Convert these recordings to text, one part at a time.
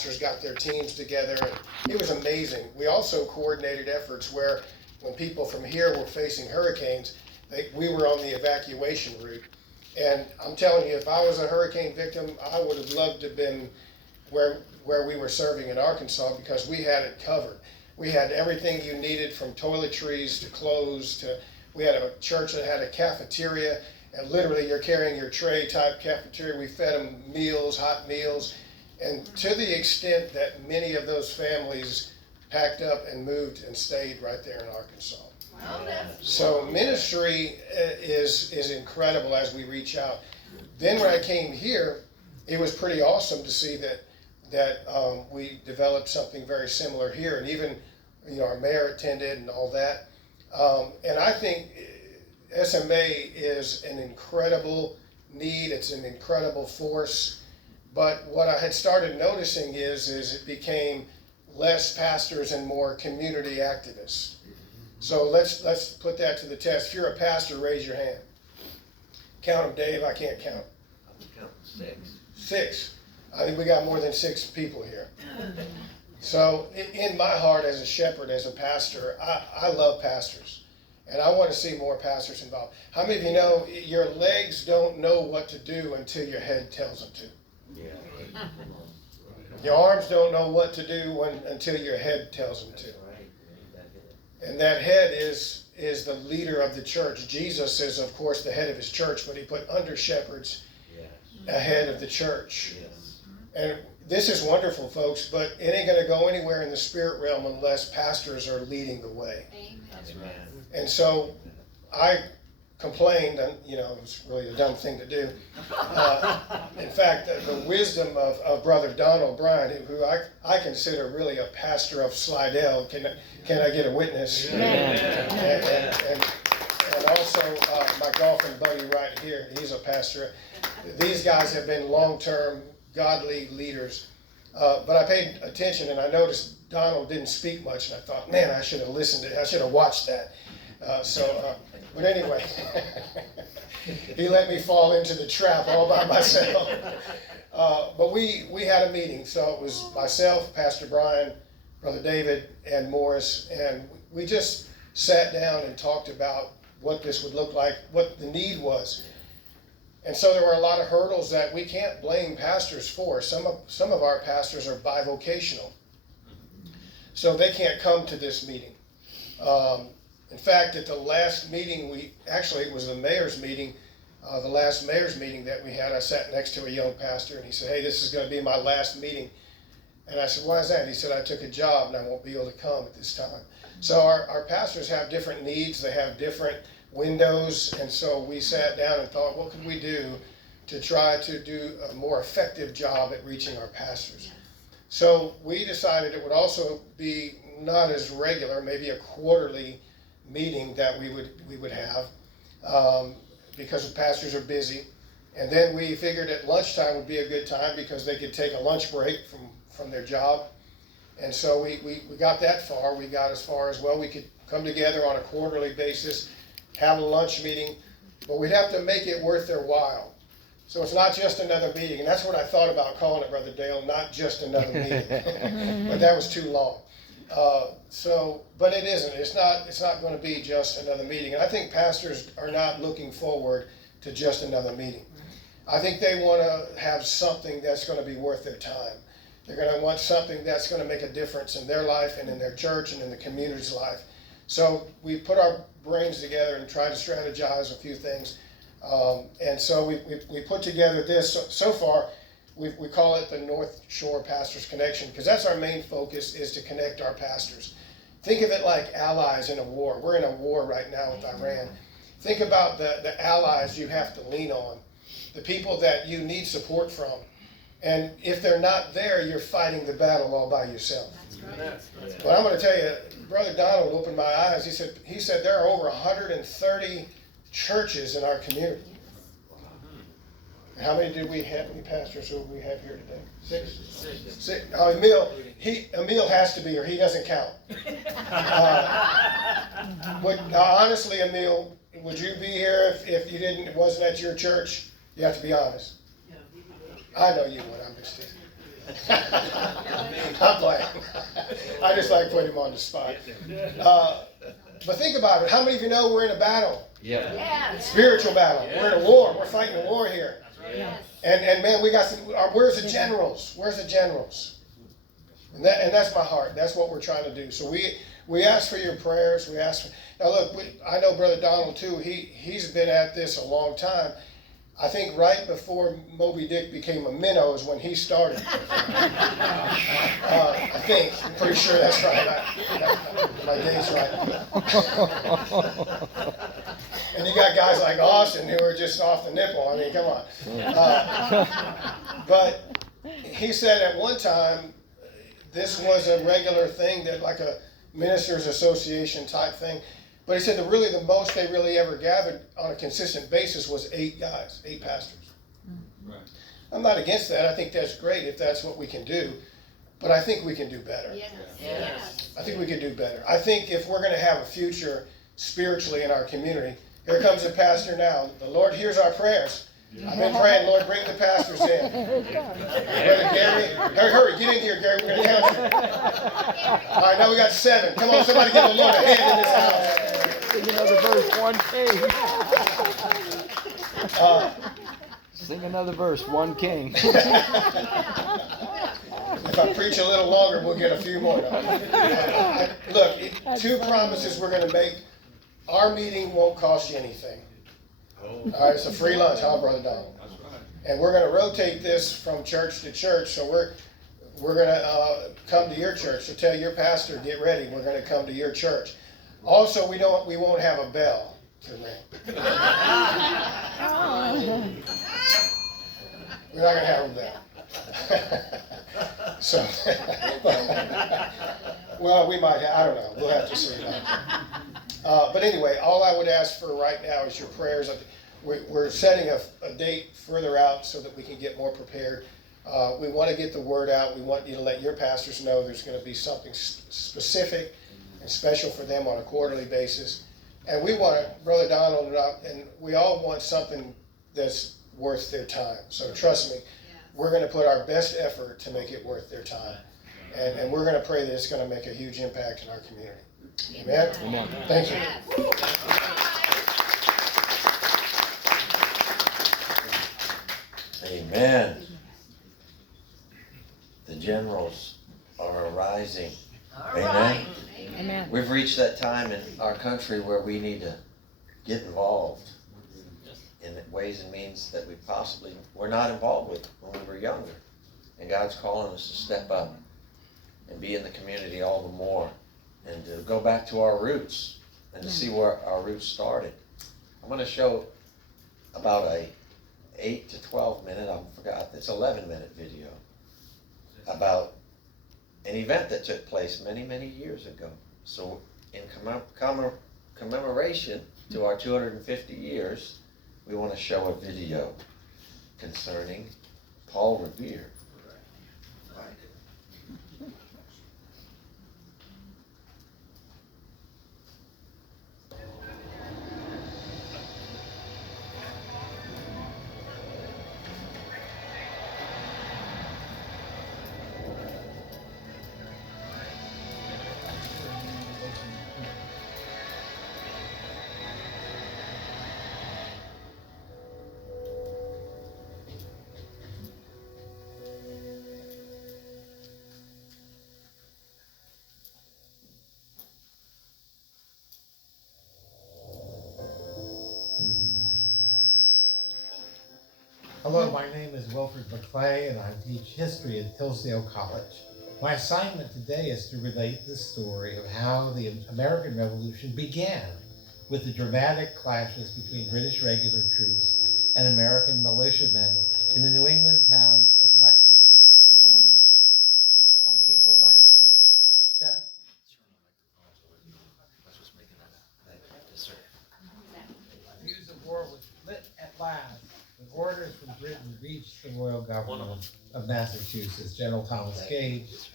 pastors got their teams together. It was amazing. We also coordinated efforts where when people from here were facing hurricanes, we were on the evacuation route. And I'm telling you, if I was a hurricane victim, I would have loved to have been where we were serving in Arkansas, because we had it covered. We had everything you needed, from toiletries to clothes we had a church that had a cafeteria, and literally you're carrying your tray type cafeteria. We fed them meals, hot meals, and to the extent that many of those families packed up and moved and stayed right there in Arkansas. Wow, So ministry is incredible as we reach out. Then when I came here, it was pretty awesome to see that we developed something very similar here, and even our mayor attended and all that. And I think SMA is an incredible need. It's an incredible force. But what I had started noticing is it became less pastors and more community activists. So let's put that to the test. If you're a pastor, raise your hand. Count them, Dave. I can't count. I'm counting 6. 6. I think we got more than 6 people here. So in my heart as a shepherd, as a pastor, I love pastors. And I want to see more pastors involved. How many of you know your legs don't know what to do until your head tells them to? Yeah. Your arms don't know what to do until your head tells them to. And that head is the leader of the church. Jesus is, of course, the head of his church, but he put under shepherds ahead of the church. Yes. And this is wonderful, folks, but it ain't going to go anywhere in the spirit realm unless pastors are leading the way. That's right. And so I complained, and it was really a dumb thing to do. In fact, the wisdom of Brother Donald Bryan, who I consider really a pastor of Slidell, can I get a witness? And also my golfing buddy right here, he's a pastor. These guys have been long-term godly leaders. But I paid attention, and I noticed Donald didn't speak much, and I thought, man, I should have listened I should have watched that. But anyway, he let me fall into the trap all by myself. But we had a meeting, so it was myself, Pastor Brian, Brother David, and Morris, and we just sat down and talked about what this would look like, what the need was. And so there were a lot of hurdles that we can't blame pastors for. Some of our pastors are bivocational, so they can't come to this meeting. In fact, at the last meeting, it was the mayor's meeting, the last mayor's meeting that we had, I sat next to a young pastor, and he said, hey, this is going to be my last meeting. And I said, why is that? He said, I took a job and I won't be able to come at this time. So our pastors have different needs. They have different windows. And so we sat down and thought, what could we do to try to do a more effective job at reaching our pastors? So we decided it would also be not as regular, maybe a quarterly meeting that we would have, because the pastors are busy. And then we figured at lunchtime would be a good time because they could take a lunch break from their job. And so we got that far. We got as far as, well, we could come together on a quarterly basis, have a lunch meeting, but we'd have to make it worth their while. So it's not just another meeting. And that's what I thought about calling it, Brother Dale, not just another meeting. But that was too long. But it isn't. It's not going to be just another meeting. And I think pastors are not looking forward to just another meeting. I think they want to have something that's going to be worth their time. They're going to want something that's going to make a difference in their life and in their church and in the community's life. So we put our brains together and tried to strategize a few things. And so we put together this. So far, we call it the North Shore Pastors Connection, because that's our main focus, is to connect our pastors. Think of it like allies in a war. We're in a war right now with Iran. Think about the allies you have to lean on, the people that you need support from. And if they're not there, you're fighting the battle all by yourself. That's right. But I'm going to tell you, Brother Donald opened my eyes. He said there are over 130 churches in our community. How many pastors do we have here today? 6? Oh, Emil has to be here. He doesn't count. Honestly, Emil, would you be here if it wasn't at your church? You have to be honest. I know you would. I'm just kidding. I'm playing. I just like putting him on the spot. But think about it. How many of you know we're in a battle? Yeah. Yes. Spiritual battle. We're in a war. We're fighting a war here. Yes. And man, we got some, where's the generals? Where's the generals? And that's my heart. That's what we're trying to do. So we ask for your prayers. We ask for, now look, I know Brother Donald too. He's been at this a long time. I think right before Moby Dick became a minnow is when he started. I think. I'm pretty sure that's right. My date's right. And you got guys like Austin who are just off the nipple. I mean, come on. But he said at one time, this was a regular thing, that like a ministers association type thing. But he said that really the most they really ever gathered on a consistent basis was 8 guys, 8 pastors. Right. I'm not against that. I think that's great if that's what we can do. But I think we can do better. Yes. Yes. Yes. I think we can do better. I think if we're going to have a future spiritually in our community, here comes a pastor now. The Lord hears our prayers. I've been praying, Lord, bring the pastors in. Brother Gary, hurry, get in here, Gary. We're going to count you. All right, now we got 7. Come on, somebody give the Lord a hand in this house. Sing another verse, 1 king. Sing another verse, 1 king. If I preach a little longer, we'll get a few more. Look, 2 promises we're going to make. Our meeting won't cost you anything. All right, it's a free lunch, huh, Brother Donald? That's right. And we're going to rotate this from church to church. So we're going to come to your church. So tell your pastor, get ready. We're going to come to your church. Also, we won't have a bell to ring. We're not going to have a bell. So, well, we might have, I don't know. We'll have to see about that. But anyway, all I would ask for right now is your prayers. We're setting a date further out so that we can get more prepared. We want to get the word out. We want you to let your pastors know there's going to be something specific and special for them on a quarterly basis. And we want, Brother Donald and we all want something that's worth their time. So trust me, we're going to put our best effort to make it worth their time. And we're going to pray that it's going to make a huge impact in our community. Amen? Amen. Thank you. Amen. The generals are arising. All Amen. right. Amen. We've reached that time in our country where we need to get involved in ways and means that we possibly were not involved with when we were younger. And God's calling us to step up and be in the community all the more and to go back to our roots and to see where our roots started. I'm going to show about a 8 to 12 minute, I forgot, it's 11-minute video about an event that took place many, many years ago. So in commemoration to our 250 years, we want to show a video concerning Paul Revere. Hello, my name is Wilfred McClay, and I teach history at Hillsdale College. My assignment today is to relate the story of how the American Revolution began with the dramatic clashes between British regular troops and American militiamen in the New England towns of Lexington and Concord on April 19, 7. News of war was lit at last when orders from Britain reached the royal government of Massachusetts, General Thomas Gage,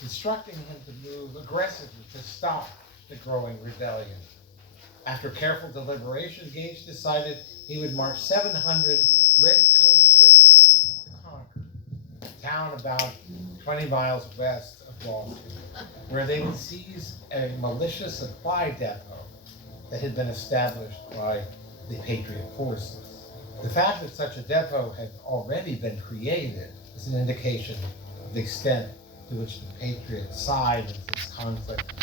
instructing him to move aggressively to stop the growing rebellion. After careful deliberation, Gage decided he would march 700 red-coated British troops to Concord, town about 20 miles west of Boston, where they would seize a militia supply depot that had been established by the Patriot forces. The fact that such a depot had already been created is an indication of the extent to which the Patriot side of this conflict